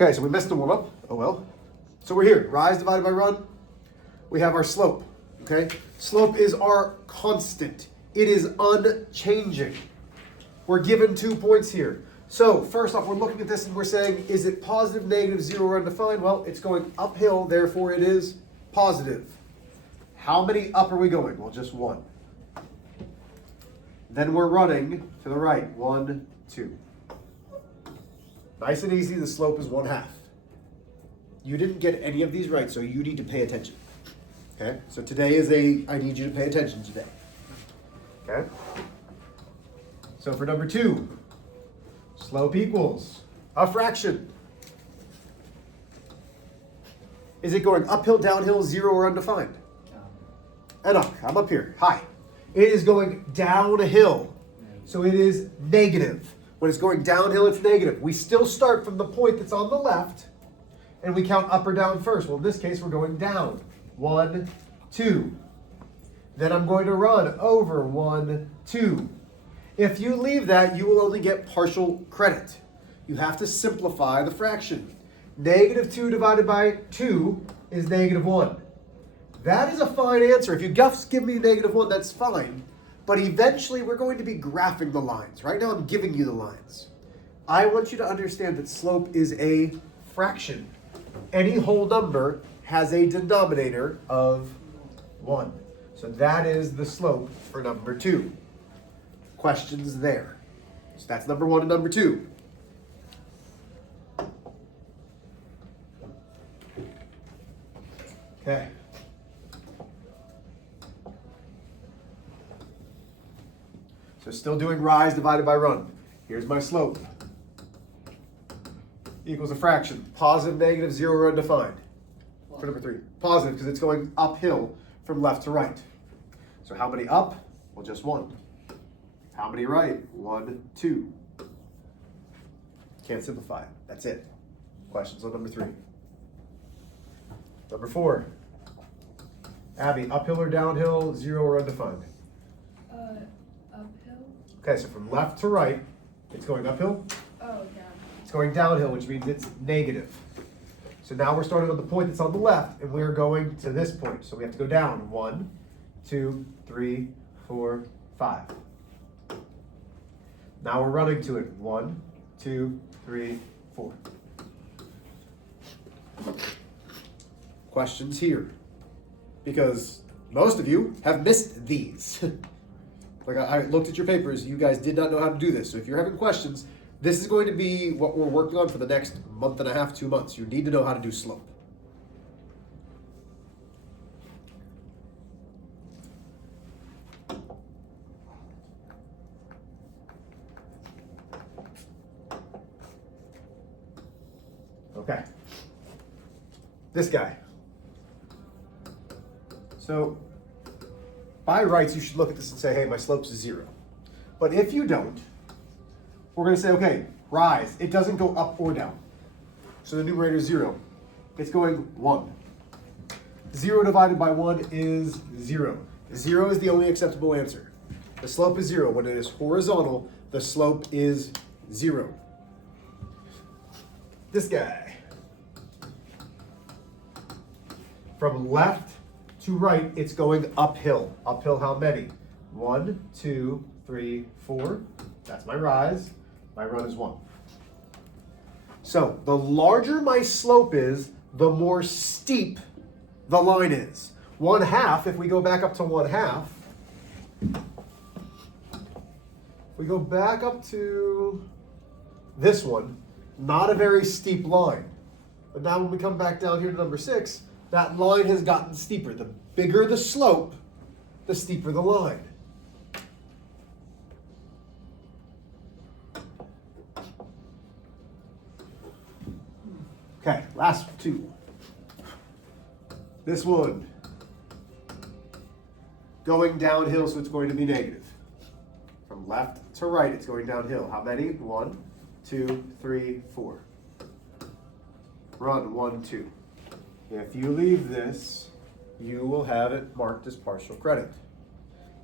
Okay, so we missed the warm-up. Oh well. So we're here. Rise divided by run. We have our slope. Okay? Slope is our constant. It is unchanging. We're given 2 points here. So first off, we're looking at this and we're saying, is it positive, negative, 0, or undefined? Well, it's going uphill, therefore it is positive. How many up are we going? Well, just 1. Then we're running to the right. 1, 2. Nice and easy, the slope is 1/2. You didn't get any of these right, so you need to pay attention. Okay? So today is I need you to pay attention today. Okay? So for number 2, slope equals a fraction. Is it going uphill, downhill, 0, or undefined? And up. I'm up here. Hi. It is going downhill. So it is negative. When it's going downhill, it's negative. We still start from the point that's on the left, and we count up or down first. Well, in this case, we're going down. 1, 2. Then I'm going to run over 1, 2. If you leave that, you will only get partial credit. You have to simplify the fraction. Negative 2 divided by 2 is negative 1. That is a fine answer. If you just give me negative 1, that's fine. But eventually, we're going to be graphing the lines. Right now, I'm giving you the lines. I want you to understand that slope is a fraction. Any whole number has a denominator of 1. So that is the slope for number 2. Questions there. So that's number 1 and number 2. Okay. So still doing rise divided by run. Here's my slope. Equals a fraction. Positive, negative, 0, or undefined. For number 3. Positive, because it's going uphill from left to right. So how many up? Well, just 1. How many right? 1, 2. Can't simplify it. That's it. Questions on number 3. Number 4. Abby, uphill or downhill, 0 or undefined? Uphill. Okay, so from left to right, it's going uphill? Oh, down. It's going downhill, which means it's negative. So now we're starting on the point that's on the left, and we're going to this point. So we have to go down. 1, 2, 3, 4, 5. Now we're running to it. 1, 2, 3, 4. Questions here? Because most of you have missed these. Like I looked at your papers, you guys did not know how to do this. So if you're having questions, this is going to be what we're working on for the next month and a half, 2 months. You need to know how to do slope. Okay. This guy. So by rights, you should look at this and say, hey, my slope's 0. But if you don't, we're going to say, okay, rise. It doesn't go up or down. So the numerator is 0. It's going 1. 0 divided by 1 is 0. 0 is the only acceptable answer. The slope is 0. When it is horizontal, the slope is 0. This guy. From left to right, it's going uphill. Uphill how many? 1, 2, 3, 4. That's my rise. My run is 1. So the larger my slope is, the more steep the line is. 1/2, if we go back up to 1/2, we go back up to this one, not a very steep line. But now when we come back down here to number 6, that line has gotten steeper. The bigger the slope, the steeper the line. Okay, last 2. This one, going downhill, so it's going to be negative. From left to right, it's going downhill. How many? 1, 2, 3, 4. Run, 1, 2. If you leave this, you will have it marked as partial credit.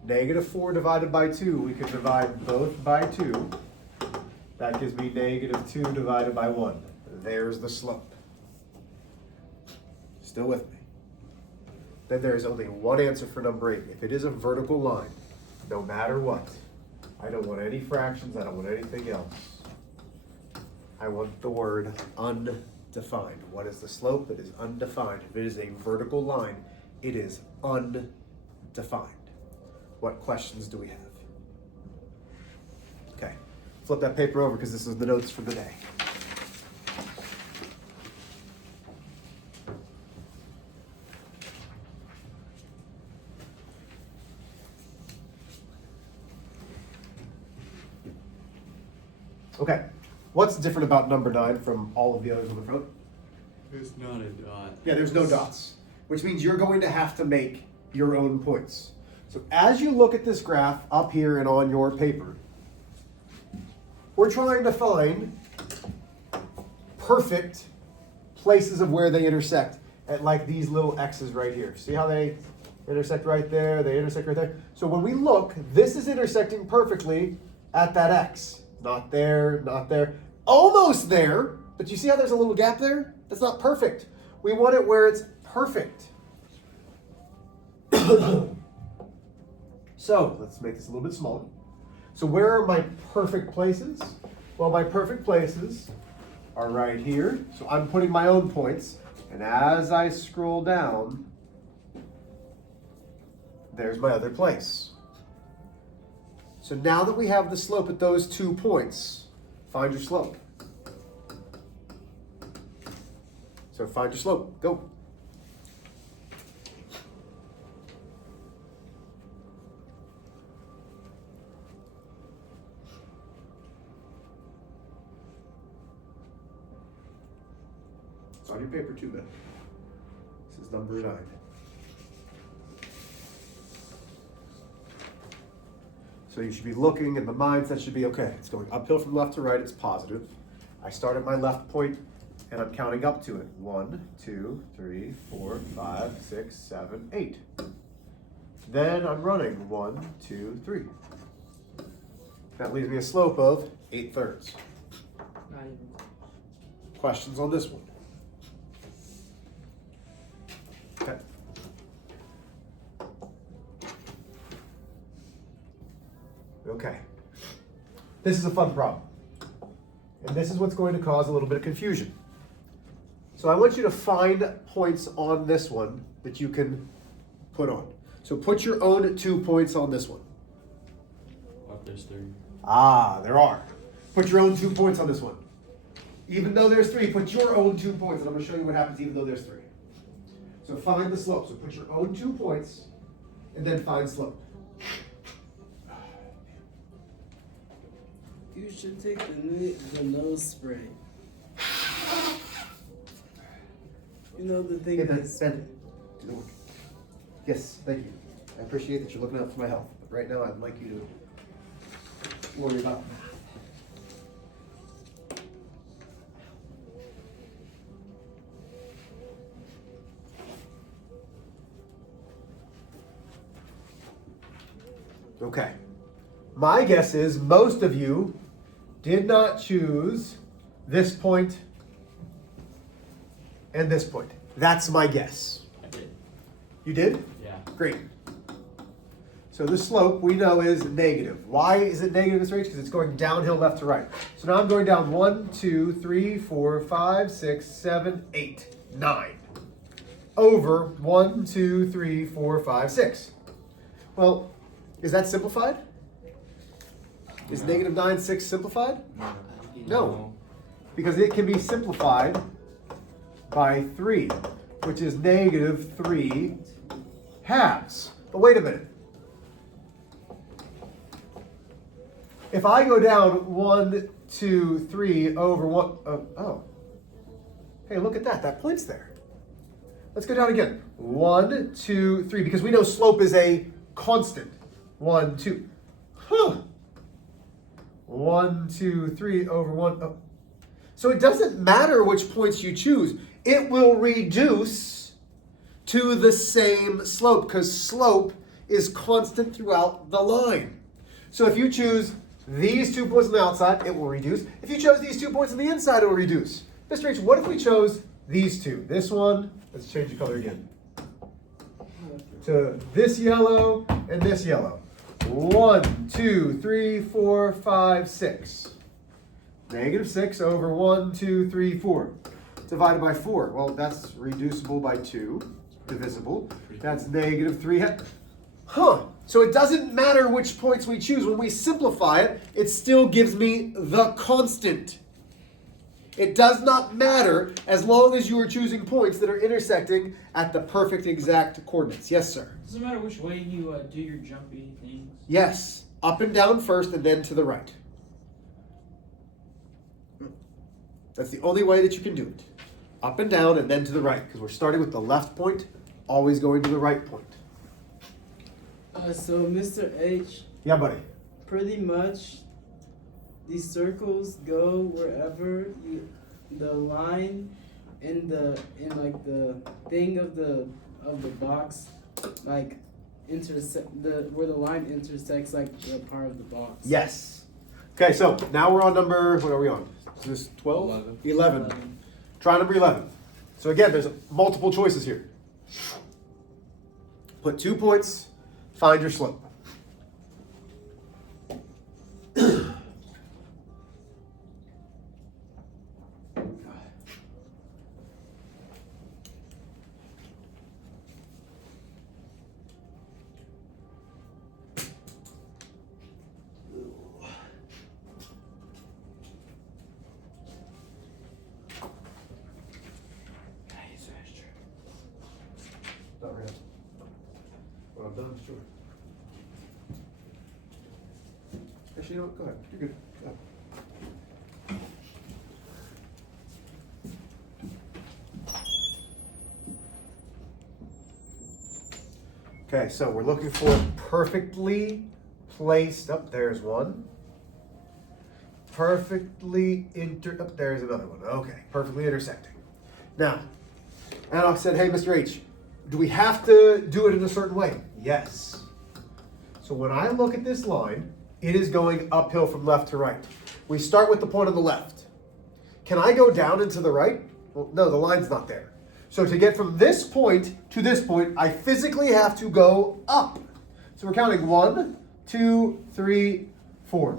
Negative 4 divided by 2, we can divide both by 2. That gives me negative 2 divided by 1. there's the slope. Still with me? Then there is only one answer for number 8. If it is a vertical line, no matter what, I don't want any fractions, I don't want anything else. I want the word undefined. What is the slope? It is undefined. If it is a vertical line, it is undefined. What questions do we have? Okay, flip that paper over because this is the notes for the day. Okay, what's different about number 9 from all of the others on the front? There's not a dot. Yeah, there's no dots, which means you're going to have to make your own points. So as you look at this graph up here and on your paper, we're trying to find perfect places of where they intersect at like these little X's right here. See how they intersect right there, they intersect right there? So when we look, this is intersecting perfectly at that X. Not there, not there, almost there, but you see how there's a little gap there? That's not perfect. We want it where it's perfect. So let's make this a little bit smaller. So where are my perfect places? Well, my perfect places are right here. So I'm putting my own points. And as I scroll down, there's my other place. So now that we have the slope at those 2 points, find your slope. So find your slope, go. It's on your paper too, Ben. This is number 9. So you should be looking, and the mindset should be, okay, it's going uphill from left to right, it's positive. I start at my left point, and I'm counting up to it. 1, 2, 3, 4, 5, 6, 7, 8. Then I'm running 1, 2, 3. That leaves me a slope of 8/3. Not even. Questions on this one? Okay. Okay. This is a fun problem. And this is what's going to cause a little bit of confusion. So I want you to find points on this one that you can put on. So put your own 2 points on this one. What, there's 3? Ah, there are. Put your own 2 points on this one. Even though there's 3, put your own 2 points, and I'm going to show you what happens even though there's 3. So find the slope. So put your own 2 points, and then find slope. You should take the nose spray. You know the thing Hey, that's... Ben, do the work. Yes, thank you. I appreciate that you're looking out for my health. But right now, I'd like you to worry about that. Okay. My guess is most of you did not choose this point and this point. That's my guess. I did. You did? Yeah. Great. So the slope we know is negative. Why is it negative this range? Because it's going downhill left to right. So now I'm going down 1, 2, 3, 4, 5, 6, 7, 8, 9. Over 1, 2, 3, 4, 5, 6. Well, is that simplified? Is negative 9, 6 simplified? No. Because it can be simplified by 3, which is negative 3 halves. But wait a minute. If I go down 1, 2, 3 over 1, oh. Hey, look at that. That point's there. Let's go down again. 1, 2, 3, because we know slope is a constant. 1, 2. Huh. 1, 2, 3 over 1. Oh. So it doesn't matter which points you choose. It will reduce to the same slope because slope is constant throughout the line. So if you choose these 2 points on the outside, it will reduce. If you chose these 2 points on the inside, it will reduce. Mr. H, what if we chose these two? This one, let's change the color again. To this yellow and this yellow. 1, 2, 3, 4, 5, 6. -6 over 1, 2, 3, 4. Divided by 4. Well, that's reducible by 2. Divisible. That's -3. Huh. So it doesn't matter which points we choose. When we simplify it, it still gives me the constant. It does not matter as long as you are choosing points that are intersecting at the perfect exact coordinates. Yes, sir. Doesn't matter which way you do your jumpy things. Yes. Up and down first and then to the right. That's the only way that you can do it. Up and down and then to the right. Because we're starting with the left point, always going to the right point. So Mr. H, Yeah, buddy. pretty much these circles go wherever the line in like the thing of the box like where the line intersects like the part of the box. Yes. Okay, so now we're on number, what are we on? Is this 12? 11. 11. Try number 11. So again, there's multiple choices here. Put 2 points, find your slope. Not really. When I'm done, sure. Actually, you know what? Go ahead. You're good. Go ahead. Okay, so we're looking for perfectly placed. Oh, there's one. Perfectly oh, there's another one. Okay, perfectly intersecting. Now, Anok said, hey, Mr. H, do we have to do it in a certain way? Yes. So when I look at this line, it is going uphill from left to right. We start with the point on the left. Can I go down and to the right? Well, no, the line's not there. So to get from this point to this point, I physically have to go up. So we're counting 1, 2, 3, 4.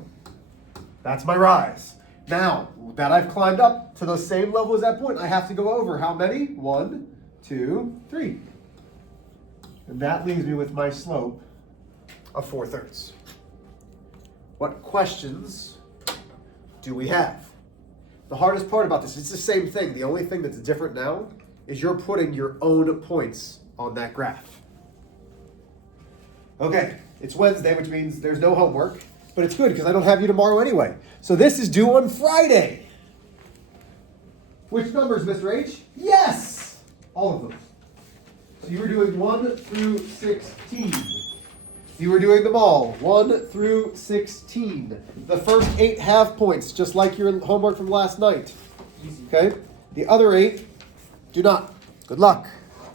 That's my rise. Now that I've climbed up to the same level as that point, I have to go over how many? 1, 2, 3. And that leaves me with my slope of 4/3. What questions do we have? The hardest part about this, it's the same thing. The only thing that's different now is you're putting your own points on that graph. Okay, it's Wednesday, which means there's no homework, but it's good because I don't have you tomorrow anyway. So this is due on Friday. Which numbers, Mr. H? Yes! All of them. So you were doing 1 through 16. You were doing them all, 1 through 16. The first 8 have points, just like your homework from last night. Easy. Okay? The other 8 do not. Good luck.